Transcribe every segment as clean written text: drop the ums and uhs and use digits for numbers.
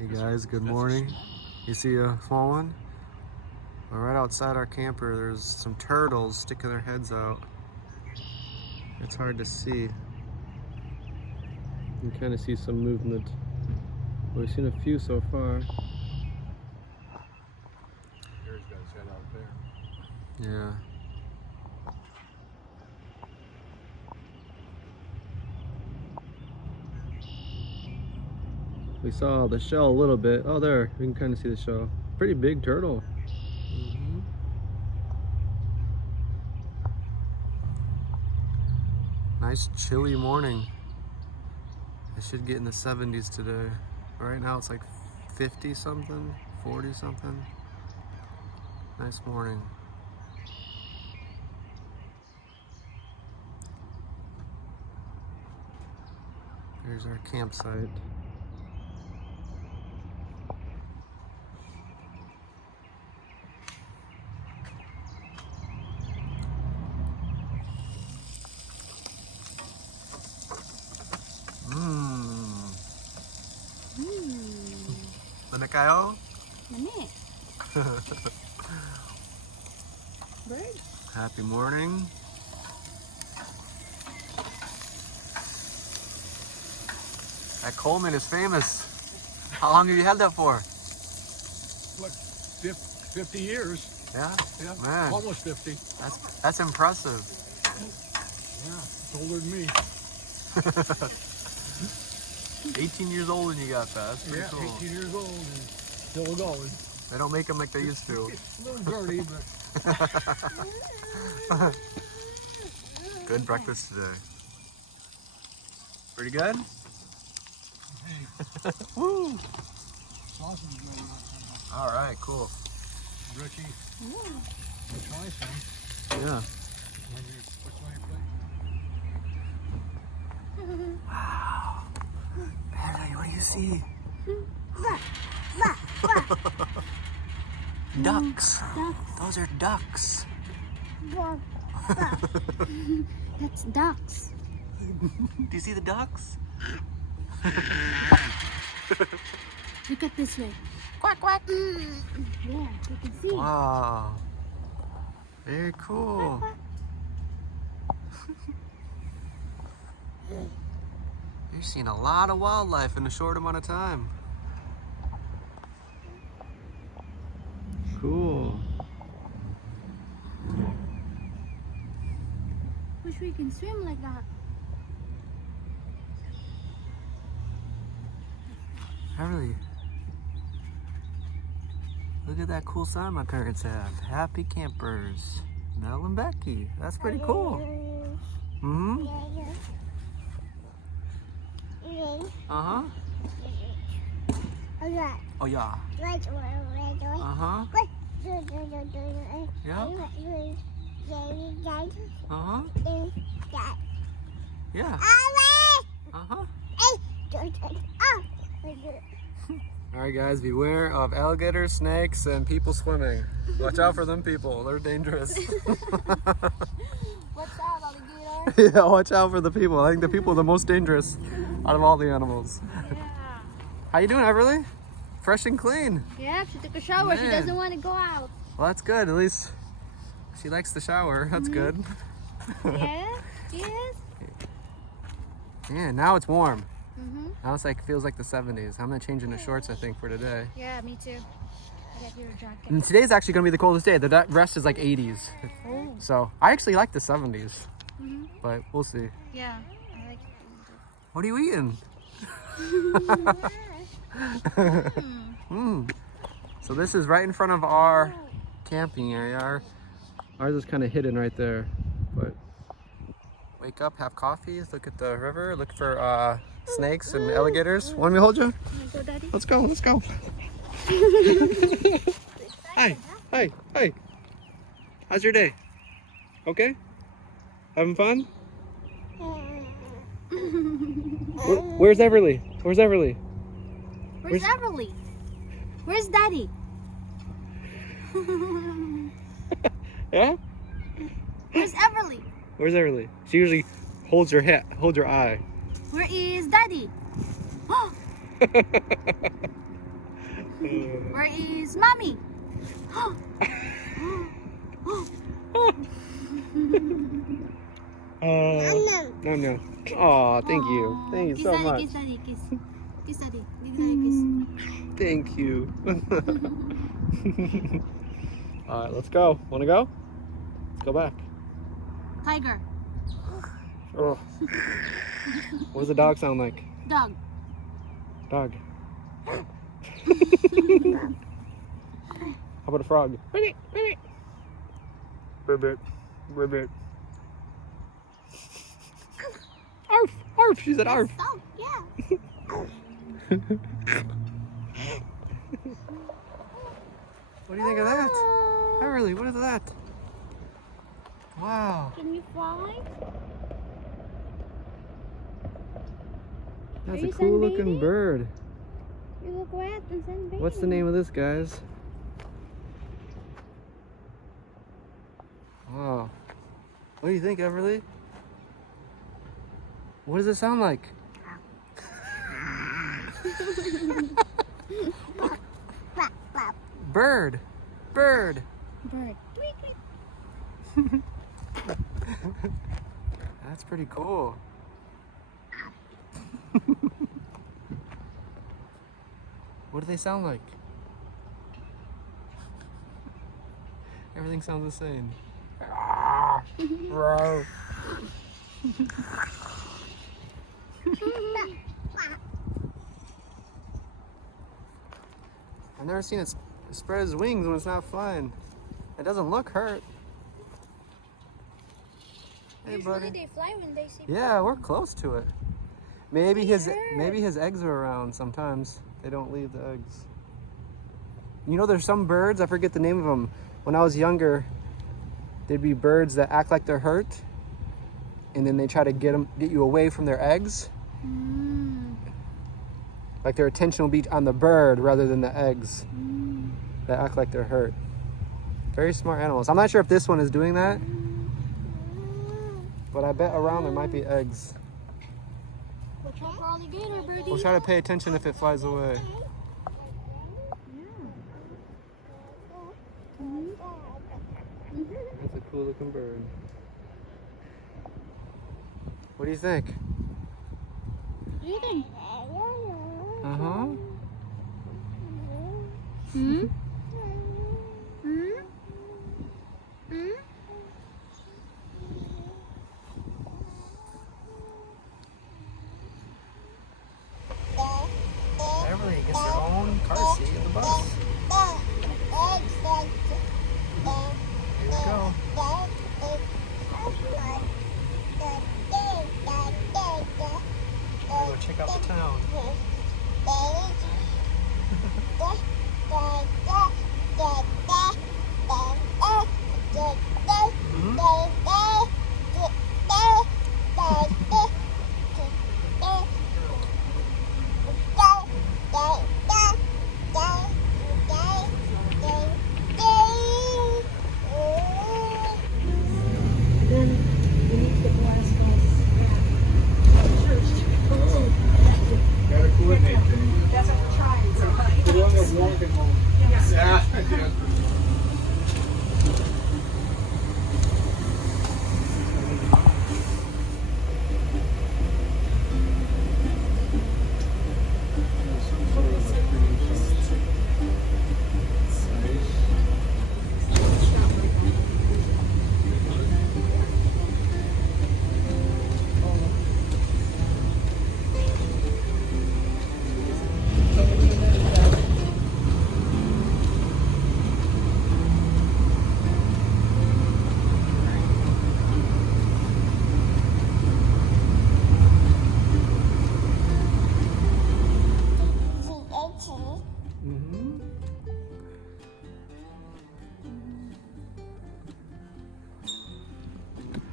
Hey guys, good morning. You see a small one? Well, right outside our camper there's some turtles sticking their heads out. It's hard to see. You can kind of see some movement. We've seen a few so far. Gary's got his head out there. Yeah. We saw the shell a little bit. Oh, there, we can kind of see the shell. Pretty big turtle. Nice chilly morning. It should get in the 70s today. Right now it's like 50 something, 40 something. Nice morning. Here's our campsite. Mana kayo? Mani. Bird. Happy morning. That Coleman is famous. How long have you had that for? What, 50 years? Yeah? Yeah, Man. almost 50. That's impressive. Yeah, it's older than me. 18 years old when you got that. That's pretty cool. 18 years old and still going. They don't make them like they used to. It's a little dirty, but Good breakfast today. Pretty good? hey, Woo! sausage is going on. All right, cool. Richie, try some. Yeah. What's on your plate? Wow. Barely, what do you see? Ducks. Those are ducks. That's ducks. Do you see the ducks? Look at this way. Quack, quack. Yeah, you can see. Wow. Very cool. You're seeing a lot of wildlife in a short amount of time. Cool. Wish we can swim like that. Really? Look at that cool sign my parents have. Happy campers. Mel and Becky. That's pretty cool. Mm-hmm. Uh-huh. Oh yeah. Uh-huh. Yeah. Uh-huh. Yeah. Uh-huh. Alright guys, beware of alligators, snakes, and people swimming. Watch out for them people. They're dangerous. What's that, alligator? Yeah, watch out for the people. I think the people are the most dangerous out of all the animals. Yeah. How you doing, Everly? Fresh and clean. Yeah, she took a shower. She Man. doesn't want to go out. Well, that's good. At least she likes the shower. That's good. Yeah, she is. Yeah, now it's warm. Mm-hmm. Now it's like feels like the 70s. I'm gonna change into shorts, I think, for today. Yeah, me too. I got your jacket. And today's actually gonna be the coldest day. The rest is like 80s. Oh. So I actually like the 70s, Mm-hmm. but we'll see. Yeah, I like it. What are you eating? So this is right in front of our camping area. Ours is kind of hidden right there, but wake up, have coffee, look at the river, look for snakes and alligators. Want me to hold you? Go, Daddy. Let's go, let's go. Hi, hi, hi. How's your day? Okay? Having fun? Where's Everly? Where's Everly? Where's Everly? Where's Daddy? Yeah? Where's Everly? Where's Everly? She usually holds your head, holds your eye. Where is Daddy? Where is mommy? No, no. Oh, thank you. Thank you so much. Kiss daddy, kiss. Kiss daddy. Give daddy a kiss. Thank you. All right, let's go. Want to go? Let's go back. Tiger. Oh. What does a dog sound like? Dog. Dog. How about a frog? Ribbit, ribbit. Ribbit, ribbit. Arf, arf. She said arf. Dog, yeah. What do you think of that? Beverly, what is that? Wow. Can you fly? That's Are a you cool looking sunbathing? bird. You look wet and sunbathing. What's the name of this, guys? Wow. What do you think, Everly? What does it sound like? Bird. Bird. Bird. That's pretty cool. What do they sound like? Everything sounds the same. Bro. I've never seen it spread its wings when it's not flying. It doesn't look hurt. Hey, Usually buddy. they fly when they see Yeah, we're close to it. Maybe his eggs are around sometimes. They don't leave the eggs. You know, there's some birds, I forget the name of them. When I was younger, there'd be birds that act like they're hurt, and then they try to get you away from their eggs. Like their attention will be on the bird rather than the eggs that act like they're hurt. Very smart animals. I'm not sure if this one is doing that, but I bet around there might be eggs. Watch out for alligator, birdie. We'll try to pay attention if it flies away. That's a cool looking bird. What do you think? What do you think? Uh-huh. Hmm? Hmm? Hmm? Beverly gets her own car seat in the bus. Here we go. We'll go check out the town. Gotta coordinate things. That's what we're trying. The one that's walking home. Yeah.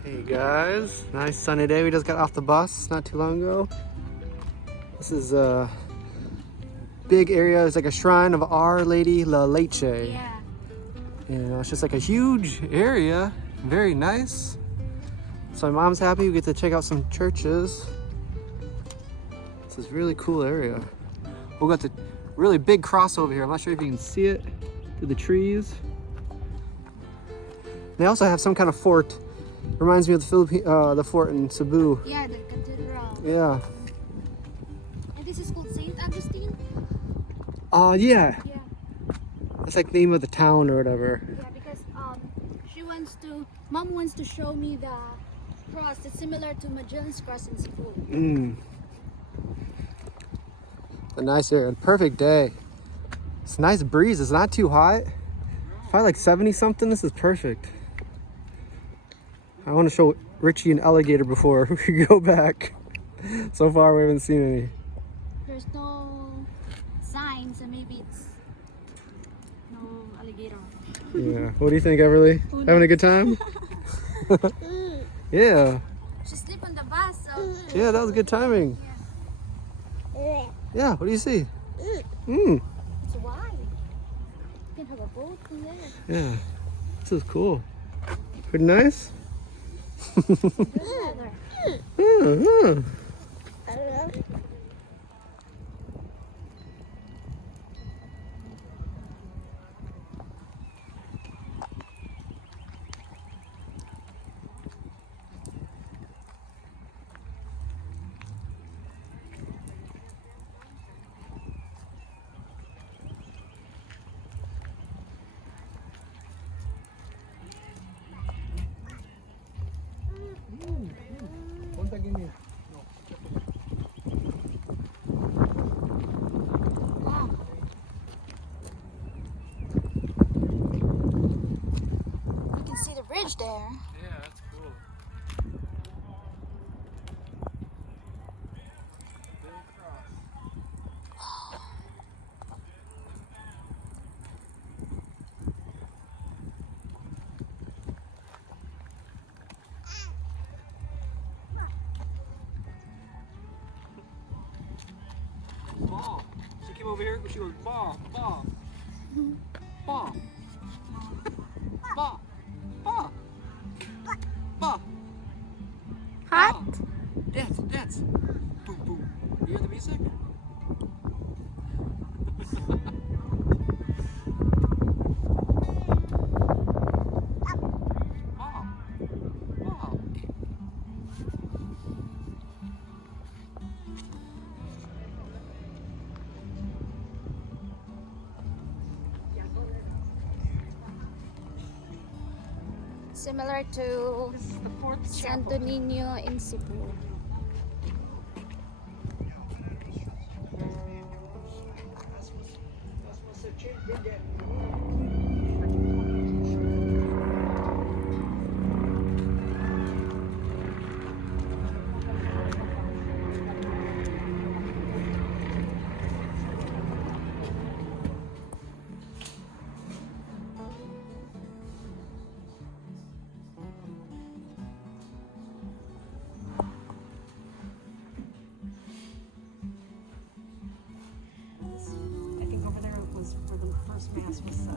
Hey guys, nice sunny day. We just got off the bus not too long ago. This is a big area. It's like a shrine of Our Lady La Leche. Yeah. And it's just like a huge area. Very nice. So my mom's happy we get to check out some churches. This is a really cool area. really big cross over here. I'm not sure if you can see it through the trees. They also have some kind of fort. Reminds me of the fort in Cebu. Yeah, the cathedral. Yeah. And this is called Saint Augustine? Yeah. Yeah. It's like the name of the town or whatever. Yeah, because Mom wants to show me the cross that's similar to Magellan's cross in Cebu. A nice area, perfect day. It's a nice breeze, it's not too hot. Probably like 70 something, this is perfect. I want to show Richie an alligator before we go back. So far we haven't seen any. There's no signs, so maybe it's no alligator. Yeah, what do you think, Everly? Having a good time? Yeah. She sleep on the bus, so... Yeah, that was good timing. Yeah, what do you see? It's wide. You can have a boat in there. Yeah, this is cool. Pretty nice? Good weather. Wow. You can see the bridge there. Yeah, that's cool. Ball. She came over here, she goes, ball, ball, ball, ball, ball, ball. Hot? Dance, dance. Boom, boom. You hear the music? Ball, ball. Similar to This is the fourth Santo chapel. Niño in Cebu. I think over there was where the first mass was said.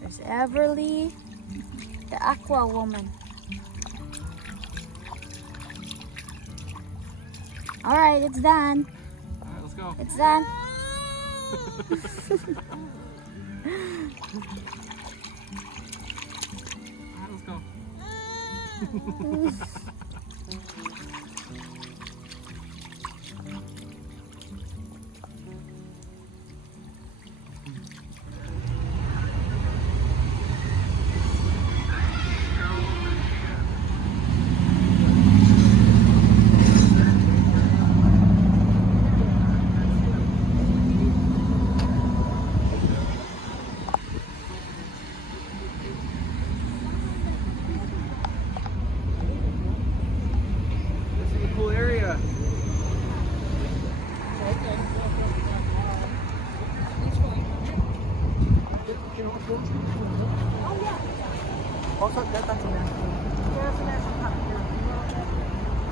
There's Everly, the Aqua Woman. Alright, it's done. Alright, let's go. It's done. Alright, let's go.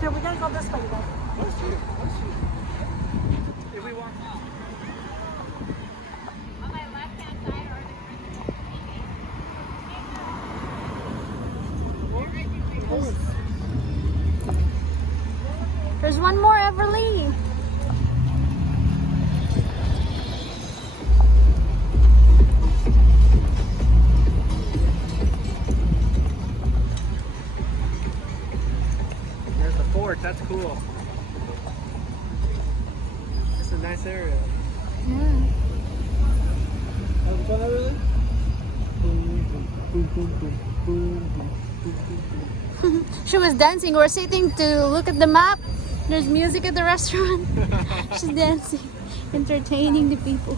Here, we gotta go this way, though. If we want. There's one more, Everly. There's the fort. That's cool. It's a nice area. Yeah. Have fun, really? She was dancing. We're sitting to look at the map. There's music at the restaurant. She's dancing, entertaining the people.